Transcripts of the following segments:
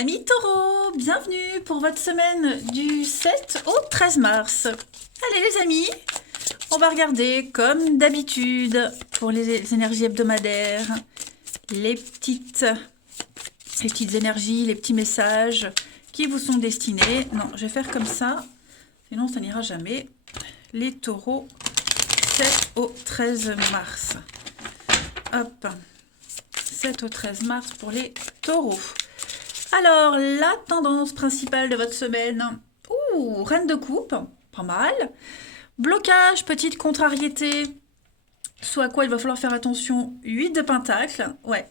Amis taureaux, bienvenue pour votre semaine du 7 au 13 mars. Allez les amis, on va regarder comme d'habitude pour les énergies hebdomadaires, les petites énergies, les petits messages qui vous sont destinés. Non, je vais faire comme ça, sinon ça n'ira jamais. Les taureaux, 7 au 13 mars. Hop, 7 au 13 mars pour les taureaux. Alors, la tendance principale de votre semaine. Reine de coupe, pas mal. Blocage, petite contrariété. Soit à quoi il va falloir faire attention. 8 de pentacle, ouais.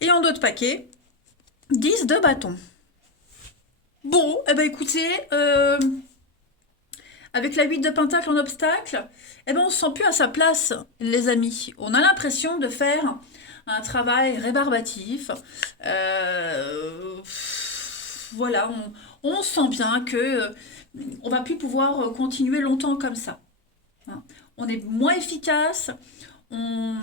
Et en d'autres paquets, 10 de bâton. Bon, eh ben écoutez, avec la 8 de pentacle en obstacle, eh ben on se sent plus à sa place, les amis. On a l'impression de faire un travail rébarbatif. Voilà, on sent bien que on va plus pouvoir continuer longtemps comme ça. Hein. On est moins efficace. On...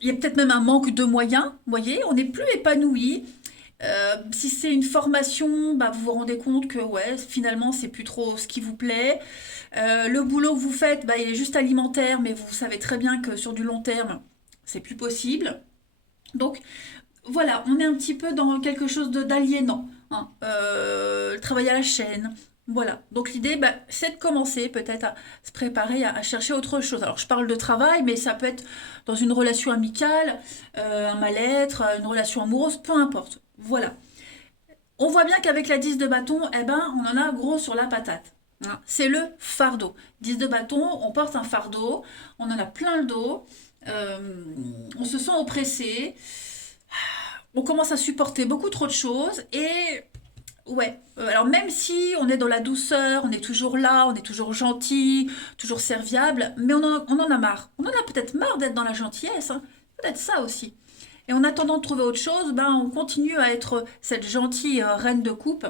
Il y a peut-être même un manque de moyens. Vous voyez, on n'est plus épanoui. Si c'est une formation, bah, vous vous rendez compte que ouais, finalement, c'est plus trop ce qui vous plaît. Le boulot que vous faites, bah, il est juste alimentaire, mais vous savez très bien que sur du long terme, c'est plus possible. Donc voilà, on est un petit peu dans quelque chose d'aliénant. Hein. Le travail à la chaîne. Voilà. Donc l'idée, bah, c'est de commencer peut-être à se préparer à chercher autre chose. Alors je parle de travail, mais ça peut être dans une relation amicale, un mal-être, une relation amoureuse, peu importe. Voilà. On voit bien qu'avec la 10 de bâton, eh ben, on en a gros sur la patate. Hein. C'est le fardeau. 10 de bâton, on porte un fardeau, on en a plein le dos, on se sent oppressé, on commence à supporter beaucoup trop de choses et ouais, alors même si on est dans la douceur, on est toujours là, on est toujours gentil, toujours serviable, mais on en a marre. On en a peut-être marre d'être dans la gentillesse, hein. Peut-être ça aussi. Et en attendant de trouver autre chose, ben, on continue à être cette gentille reine de coupe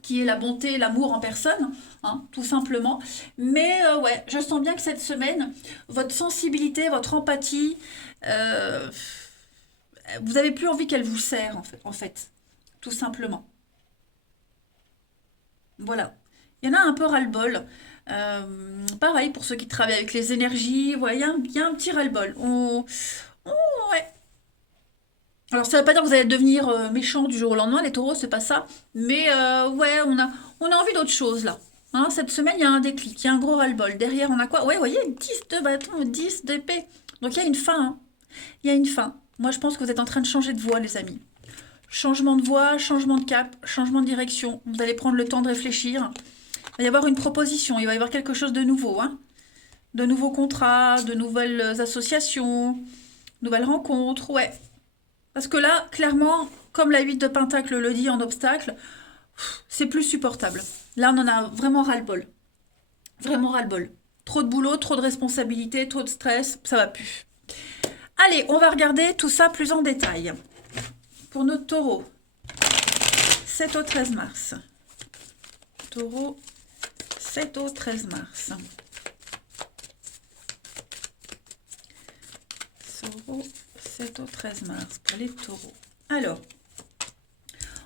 qui est la bonté, l'amour en personne, hein, tout simplement. Mais ouais, je sens bien que cette semaine, votre sensibilité, votre empathie, euh, vous avez plus envie qu'elle vous sert en fait, tout simplement. Voilà. Il y en a un peu ras-le-bol. Pareil pour ceux qui travaillent avec les énergies, voilà, il y a un petit ras-le-bol. Ouais. Alors ça ne veut pas dire que vous allez devenir méchant du jour au lendemain, les taureaux, c'est pas ça. Mais ouais, on a envie d'autre chose là. Hein, cette semaine, il y a un déclic, il y a un gros ras-le-bol. Derrière, on a quoi? Ouais, vous voyez, 10 de bâton, 10 d'épée. Donc il y a une fin. Hein. Il y a une fin. Moi, je pense que vous êtes en train de changer de voie, les amis. Changement de voie, changement de cap, changement de direction. Vous allez prendre le temps de réfléchir. Il va y avoir une proposition, il va y avoir quelque chose de nouveau. Hein. De nouveaux contrats, de nouvelles associations, nouvelles rencontres. Ouais. Parce que là, clairement, comme la 8 de Pentacle le dit en obstacle, c'est plus supportable. Là, on en a vraiment ras-le-bol. Vraiment ras-le-bol. Trop de boulot, trop de responsabilités, trop de stress, ça va plus. Allez, on va regarder tout ça plus en détail. Pour notre taureau, 7 au 13 mars. Taureau, 7 au 13 mars. Taureau, 7 au 13 mars pour les taureaux. Alors,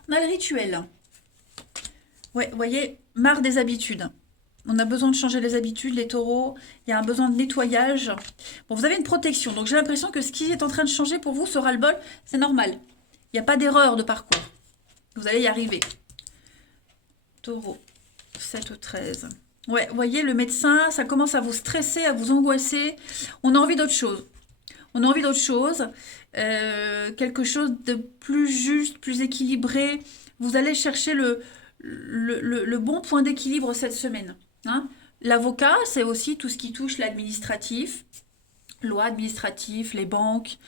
on a le rituel. Ouais, vous voyez, marre des habitudes. On a besoin de changer les habitudes, les taureaux. Il y a un besoin de nettoyage. Bon, vous avez une protection, donc j'ai l'impression que ce qui est en train de changer pour vous, ce ras-le-bol, c'est normal. Il n'y a pas d'erreur de parcours. Vous allez y arriver. Taureau, 7 au 13. Ouais, vous voyez, le médecin, ça commence à vous stresser, à vous angoisser. On a envie d'autre chose. On a envie d'autre chose. Quelque chose de plus juste, plus équilibré. Vous allez chercher le bon point d'équilibre cette semaine. Hein. L'avocat, c'est aussi tout ce qui touche l'administratif, loi administrative, les banques.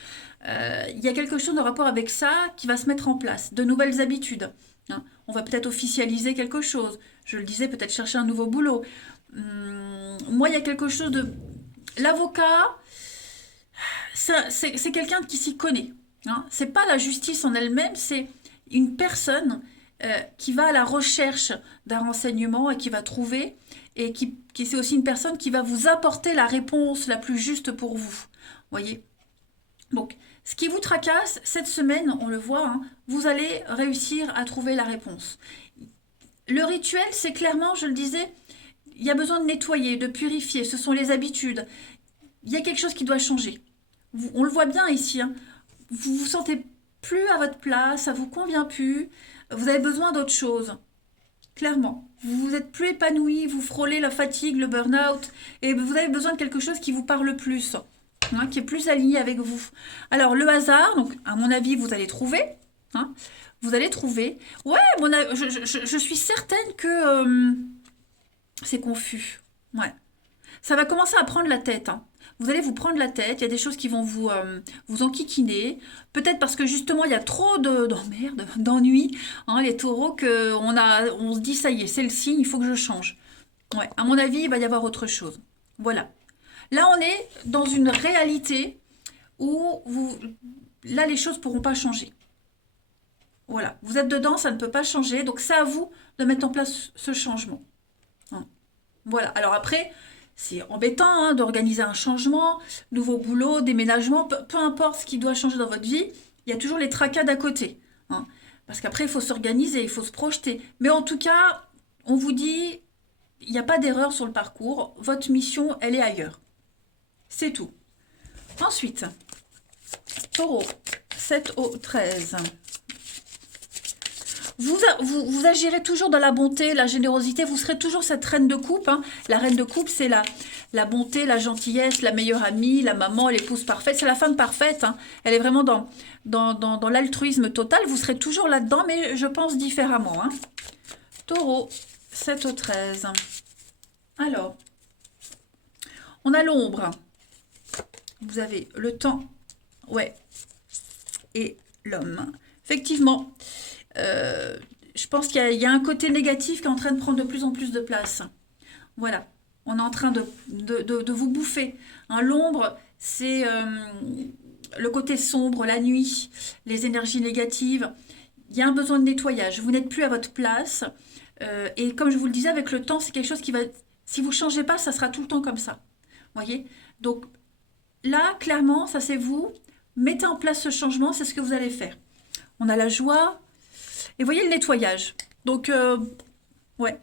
Il y a quelque chose de rapport avec ça qui va se mettre en place, de nouvelles habitudes. Hein. On va peut-être officialiser quelque chose. Je le disais, peut-être chercher un nouveau boulot. Moi, il y a quelque chose de... L'avocat, c'est quelqu'un qui s'y connaît. Hein. C'est pas la justice en elle-même, c'est une personne qui va à la recherche d'un renseignement et qui va trouver, et qui c'est aussi une personne qui va vous apporter la réponse la plus juste pour vous. Voyez. Donc, Ce qui vous tracasse, cette semaine, on le voit, hein, vous allez réussir à trouver la réponse. Le rituel, c'est clairement, je le disais, il y a besoin de nettoyer, de purifier, ce sont les habitudes. Il y a quelque chose qui doit changer. On le voit bien ici, hein. Vous vous sentez plus à votre place, ça vous convient plus, vous avez besoin d'autre chose. Clairement, vous êtes plus épanoui, vous frôlez la fatigue, le burn-out, et vous avez besoin de quelque chose qui vous parle plus, hein, qui est plus aligné avec vous. Alors le hasard, donc à mon avis, vous allez trouver, hein, vous allez trouver. Ouais, je suis certaine que c'est confus. Ouais, ça va commencer à prendre la tête, hein. Vous allez vous prendre la tête, il y a des choses qui vont vous enquiquiner. Peut-être parce que justement, il y a trop d'emmerdes, d'ennuis, hein, les taureaux, on se dit, ça y est, c'est le signe, il faut que je change. Ouais, à mon avis, il va y avoir autre chose. Voilà. Là, on est dans une réalité où là, les choses ne pourront pas changer. Voilà, vous êtes dedans, ça ne peut pas changer, donc c'est à vous de mettre en place ce changement. Hein. Voilà, alors après, c'est embêtant hein, d'organiser un changement, nouveau boulot, déménagement, peu importe ce qui doit changer dans votre vie, il y a toujours les tracas d'à côté. Hein. Parce qu'après, il faut s'organiser, il faut se projeter. Mais en tout cas, on vous dit, il n'y a pas d'erreur sur le parcours, votre mission, elle est ailleurs. C'est tout. Ensuite, taureau, 7 au 13. Vous agirez toujours dans la bonté, la générosité, vous serez toujours cette reine de coupe. Hein. La reine de coupe, c'est la bonté, la gentillesse, la meilleure amie, la maman, l'épouse parfaite. C'est la femme parfaite. Hein. Elle est vraiment dans l'altruisme total. Vous serez toujours là-dedans, mais je pense différemment. Hein. Taureau, 7 au 13. Alors, on a l'ombre. Vous avez le temps. Ouais. Et l'homme. Effectivement. Je pense qu'il y a un côté négatif qui est en train de prendre de plus en plus de place. Voilà, on est en train de vous bouffer. Hein, l'ombre, c'est le côté sombre, la nuit, les énergies négatives. Il y a un besoin de nettoyage. Vous n'êtes plus à votre place. Et comme je vous le disais, avec le temps, c'est quelque chose qui va... Si vous ne changez pas, ça sera tout le temps comme ça. Voyez? Donc là, clairement, ça c'est vous. Mettez en place ce changement, c'est ce que vous allez faire. On a la joie... Et voyez le nettoyage. Donc, ouais.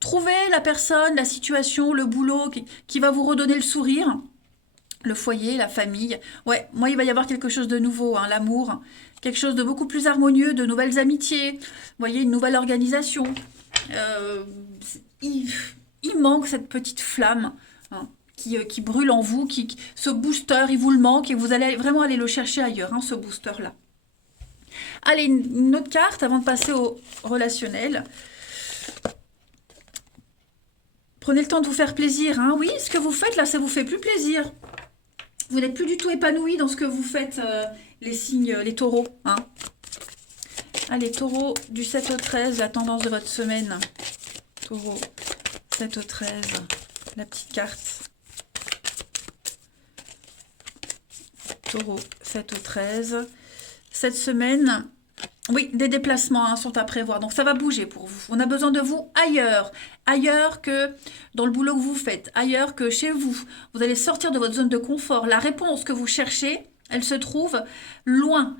Trouvez la personne, la situation, le boulot qui va vous redonner le sourire. Le foyer, la famille. Ouais, moi, il va y avoir quelque chose de nouveau, hein, l'amour. Quelque chose de beaucoup plus harmonieux, de nouvelles amitiés. Vous voyez, une nouvelle organisation. Il manque cette petite flamme hein, qui brûle en vous. Ce booster, il vous le manque et vous allez vraiment aller le chercher ailleurs, hein, ce booster-là. Allez, une autre carte avant de passer au relationnel. Prenez le temps de vous faire plaisir. Hein. Oui, ce que vous faites là, ça vous fait plus plaisir. Vous n'êtes plus du tout épanoui dans ce que vous faites, les signes, les taureaux. Hein. Allez, taureau du 7 au 13, la tendance de votre semaine. Taureau, 7 au 13, la petite carte. Taureau, 7 au 13. Cette semaine, oui, des déplacements hein, sont à prévoir. Donc, ça va bouger pour vous. On a besoin de vous ailleurs. Ailleurs que dans le boulot que vous faites. Ailleurs que chez vous. Vous allez sortir de votre zone de confort. La réponse que vous cherchez, elle se trouve loin.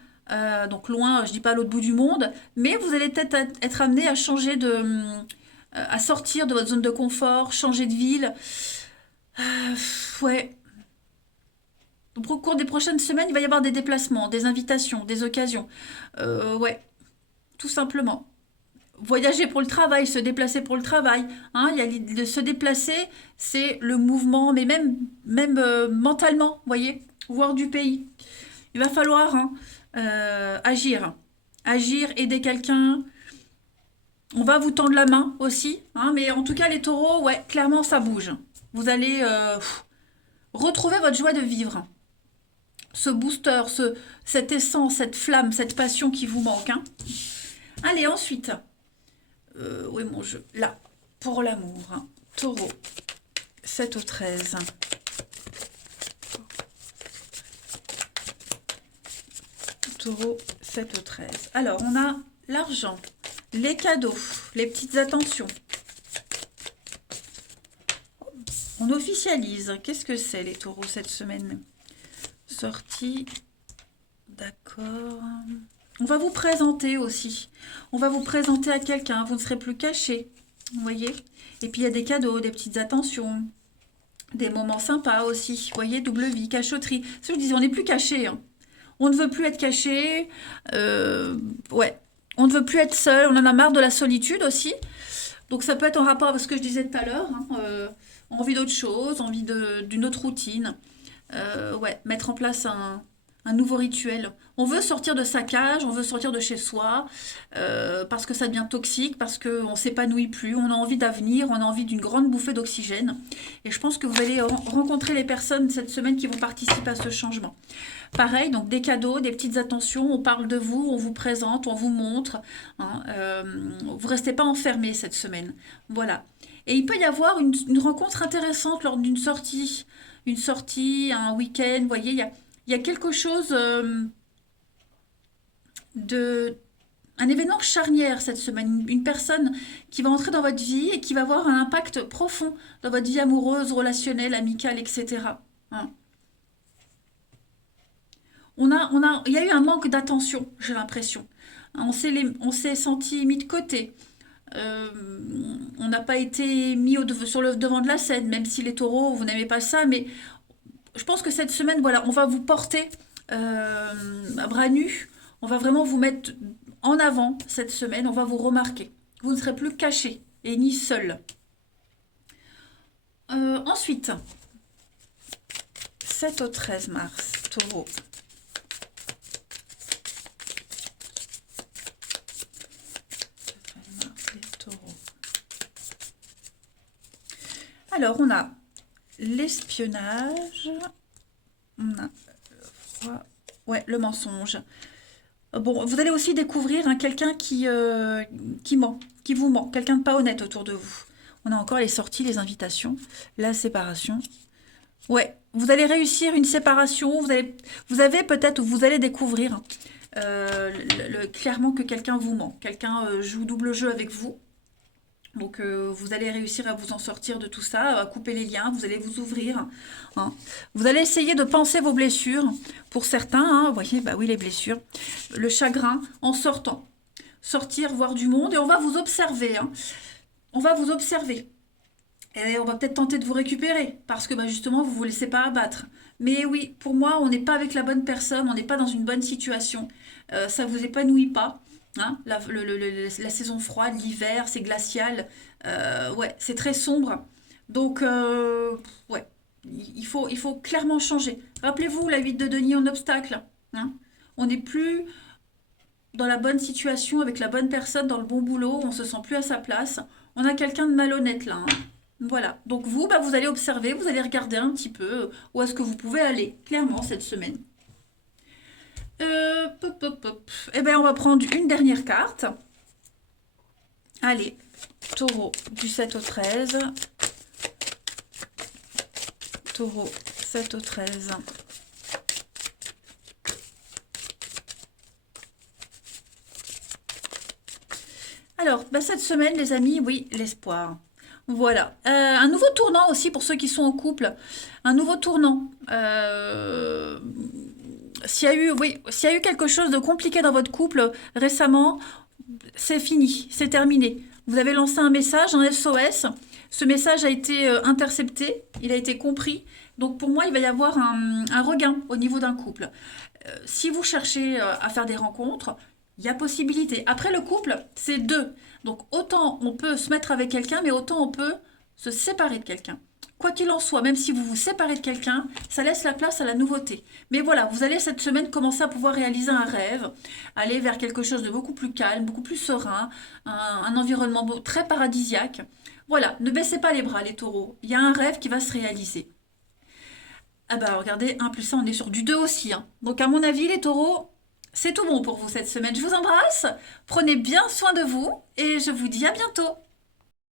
Donc, loin, je ne dis pas à l'autre bout du monde. Mais vous allez peut-être être amené à changer à sortir de votre zone de confort, changer de ville. Ouais. Donc, au cours des prochaines semaines, il va y avoir des déplacements, des invitations, des occasions. Ouais, tout simplement. Voyager pour le travail, se déplacer pour le travail. Hein, il y a de se déplacer, c'est le mouvement, mais même mentalement, vous voyez, voir du pays. Il va falloir hein, agir. Agir, aider quelqu'un. On va vous tendre la main aussi. Hein, mais en tout cas, les taureaux, ouais, clairement, ça bouge. Vous allez retrouver votre joie de vivre. Ce booster, cette essence, cette flamme, cette passion qui vous manque. Hein. Allez, ensuite. Où est mon jeu? Là, pour l'amour. Hein. Taureau, 7 au 13. Taureau, 7 au 13. Alors, on a l'argent, les cadeaux, les petites attentions. On officialise. Qu'est-ce que c'est, les taureaux, cette semaine? Sortie D'accord. On va vous présenter aussi. On va vous présenter à quelqu'un. Vous ne serez plus caché. Vous voyez? Et puis il y a des cadeaux, des petites attentions, des moments sympas aussi. Vous voyez, double vie, cachotterie. C'est ce que je disais, on n'est plus caché, hein. On ne veut plus être caché. Ouais. On ne veut plus être seul. On en a marre de la solitude aussi. Donc ça peut être en rapport avec ce que je disais tout à l'heure, hein. Envie d'autre chose, d'une autre routine. Ouais, mettre en place un nouveau rituel. On veut sortir de sa cage, on veut sortir de chez soi, parce que ça devient toxique, parce qu'on ne s'épanouit plus, on a envie d'avenir, on a envie d'une grande bouffée d'oxygène. Et je pense que vous allez rencontrer les personnes cette semaine qui vont participer à ce changement. Pareil, donc des cadeaux, des petites attentions, on parle de vous, on vous présente, on vous montre, hein, vous ne restez pas enfermés cette semaine. Voilà. Et il peut y avoir une rencontre intéressante lors d'une sortie, une sortie, un week-end, vous voyez, il y a quelque chose de... Un événement charnière cette semaine, une personne qui va entrer dans votre vie et qui va avoir un impact profond dans votre vie amoureuse, relationnelle, amicale, etc. Hein. Il y a eu un manque d'attention, j'ai l'impression. On s'est senti mis de côté. Euh, on n'a pas été mis sur le devant de la scène, même si les taureaux, vous n'aimez pas ça, mais je pense que cette semaine, voilà, on va vous porter à bras nus. On va vraiment vous mettre en avant cette semaine. On va vous remarquer. Vous ne serez plus caché et ni seul. Ensuite, 7 au 13 mars, taureau. Alors, on a l'espionnage. On a ouais, le mensonge. Bon, vous allez aussi découvrir hein, quelqu'un qui ment, qui vous ment, quelqu'un de pas honnête autour de vous. On a encore les sorties, les invitations, la séparation. Ouais, vous allez réussir une séparation, vous avez peut-être, ou vous allez découvrir clairement que quelqu'un vous ment, quelqu'un joue double jeu avec vous. Donc vous allez réussir à vous en sortir de tout ça, à couper les liens, vous allez vous ouvrir, hein. Vous allez essayer de penser vos blessures, pour certains, hein, vous voyez, bah oui les blessures, le chagrin en sortant. Sortir, voir du monde et on va vous observer, hein. On va vous observer. Et on va peut-être tenter de vous récupérer, parce que bah, justement vous ne vous laissez pas abattre. Mais oui, pour moi, on n'est pas avec la bonne personne, on n'est pas dans une bonne situation, ça ne vous épanouit pas. Hein, la saison froide, l'hiver, c'est glacial. Ouais, c'est très sombre. Donc, ouais, il faut clairement changer. Rappelez-vous, la 8 de denier en obstacle. Hein, on n'est plus dans la bonne situation, avec la bonne personne, dans le bon boulot. On se sent plus à sa place. On a quelqu'un de malhonnête là. Hein. Voilà. Donc vous, bah, vous allez observer, vous allez regarder un petit peu où est-ce que vous pouvez aller, clairement, cette semaine. Eh bien, on va prendre une dernière carte. Allez, taureau du 7 au 13. Taureau 7 au 13. Alors, bah, cette semaine, les amis, oui, l'espoir. Voilà. Un nouveau tournant aussi pour ceux qui sont en couple. Un nouveau tournant. S'il y a eu quelque chose de compliqué dans votre couple récemment, c'est fini, c'est terminé. Vous avez lancé un message, un SOS. Ce message a été intercepté, il a été compris. Donc pour moi, il va y avoir un regain au niveau d'un couple. Si vous cherchez à faire des rencontres, il y a possibilité. Après, le couple, c'est deux. Donc autant on peut se mettre avec quelqu'un, mais autant on peut se séparer de quelqu'un. Quoi qu'il en soit, même si vous vous séparez de quelqu'un, ça laisse la place à la nouveauté. Mais voilà, vous allez cette semaine commencer à pouvoir réaliser un rêve, aller vers quelque chose de beaucoup plus calme, beaucoup plus serein, un environnement très paradisiaque. Voilà, ne baissez pas les bras les taureaux, il y a un rêve qui va se réaliser. Ah bah regardez, 1 plus 1, on est sur du 2 aussi. Hein. Donc à mon avis, les taureaux, c'est tout bon pour vous cette semaine. Je vous embrasse, prenez bien soin de vous et je vous dis à bientôt.